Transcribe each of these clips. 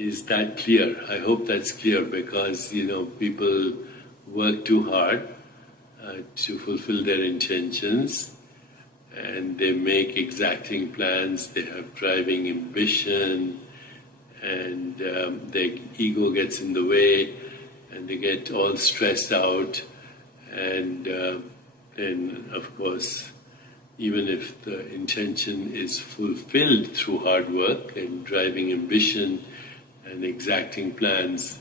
Is that clear? I hope that's clear because, people work too hard to fulfill their intentions, and they make exacting plans, they have driving ambition, and their ego gets in the way, and they get all stressed out, and then, of course, even if the intention is fulfilled through hard work and driving ambition and exacting plans,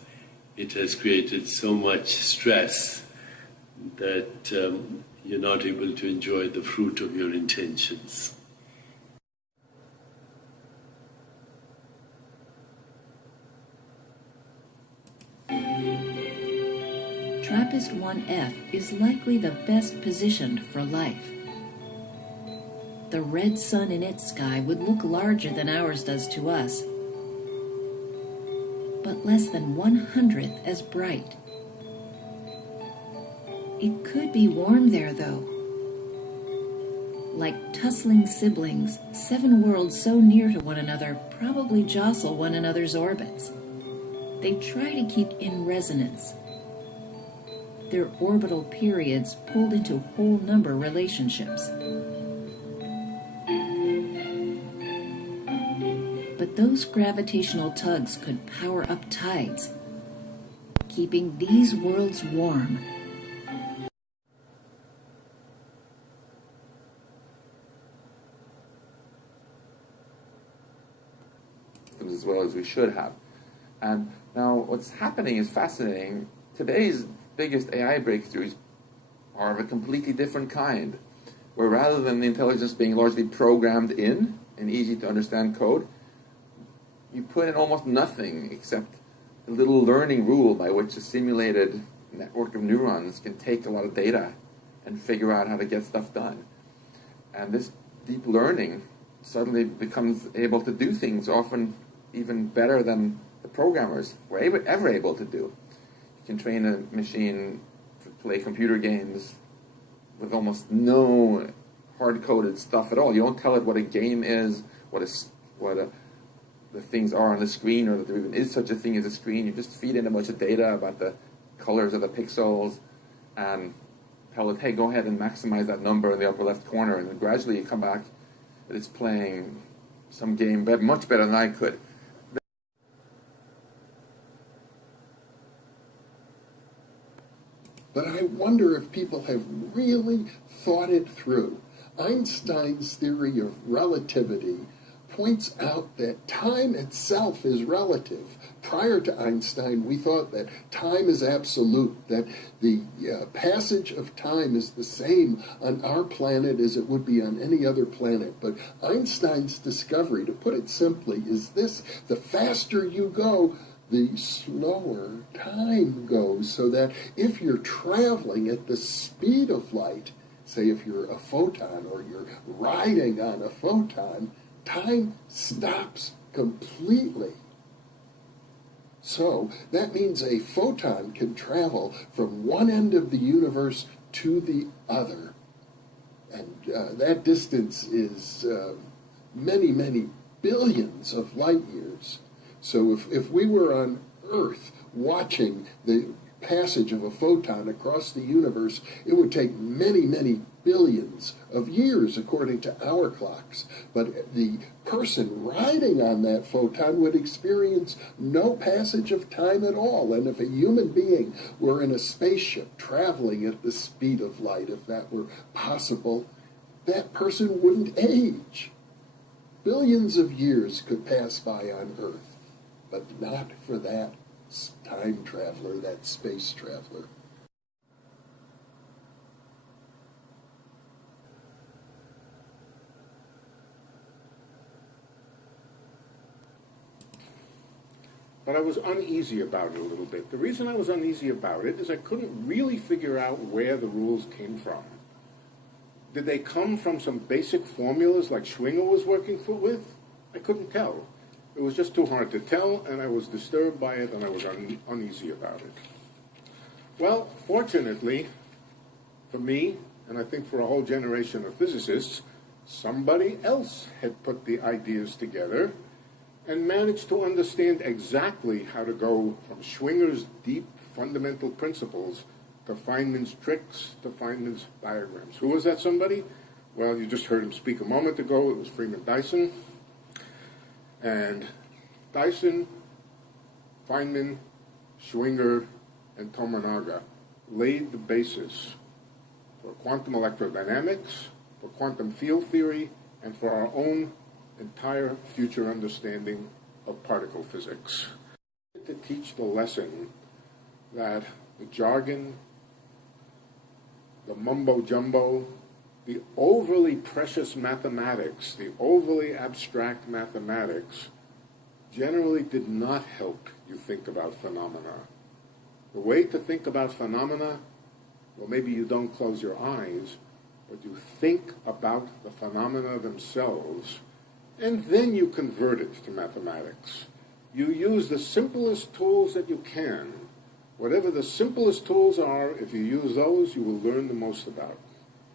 it has created so much stress that you're not able to enjoy the fruit of your intentions. TRAPPIST 1F is likely the best positioned for life. The red sun in its sky would look larger than ours does to us, but less than 1/100th as bright. It could be warm there, though. Like tussling siblings, 7 worlds so near to one another probably jostle one another's orbits. They try to keep in resonance. Their orbital periods pulled into whole number relationships. But those gravitational tugs could power up tides, keeping these worlds warm. As well as we should have. And now what's happening is fascinating. Today's biggest AI breakthroughs are of a completely different kind, where rather than the intelligence being largely programmed in easy to understand code, you put in almost nothing except a little learning rule by which a simulated network of neurons can take a lot of data and figure out how to get stuff done. And this deep learning suddenly becomes able to do things often even better than the programmers were ever able to do. You can train a machine to play computer games with almost no hard-coded stuff at all. You don't tell it what a game is, the things are on the screen, or that there even is such a thing as a screen. You just feed in a bunch of data about the colors of the pixels and tell it, hey, go ahead and maximize that number in the upper left corner, and then gradually you come back and it's playing some game much better than I could. But I wonder if people have really thought it through. Einstein's theory of relativity points out that time itself is relative. Prior to Einstein, we thought that time is absolute, that the passage of time is the same on our planet as it would be on any other planet. But Einstein's discovery, to put it simply, is this: the faster you go, the slower time goes, so that if you're traveling at the speed of light, say if you're a photon or you're riding on a photon, time stops completely. So that means a photon can travel from one end of the universe to the other. And that distance is many, many billions of light years. So if we were on Earth watching the passage of a photon across the universe, it would take many, many billions of years according to our clocks. But the person riding on that photon would experience no passage of time at all. And if a human being were in a spaceship traveling at the speed of light, if that were possible, that person wouldn't age. Billions of years could pass by on Earth, but not for that time traveler, that space traveler. But I was uneasy about it a little bit. The reason I was uneasy about it is I couldn't really figure out where the rules came from. Did they come from some basic formulas like Schwinger was working with? I couldn't tell. It was just too hard to tell, and I was disturbed by it, and I was uneasy about it. Well, fortunately, for me, and I think for a whole generation of physicists, somebody else had put the ideas together, and managed to understand exactly how to go from Schwinger's deep fundamental principles to Feynman's tricks to Feynman's diagrams. Who was that somebody? Well, you just heard him speak a moment ago. It was Freeman Dyson. And Dyson, Feynman, Schwinger, and Tomonaga laid the basis for quantum electrodynamics, for quantum field theory, and for our own entire future understanding of particle physics. To teach the lesson that the jargon, the mumbo-jumbo, the overly precious mathematics, the overly abstract mathematics, generally did not help you think about phenomena. The way to think about phenomena, well, maybe you don't close your eyes, but you think about the phenomena themselves, and then you convert it to mathematics. You use the simplest tools that you can. Whatever the simplest tools are, if you use those, you will learn the most about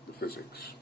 the physics.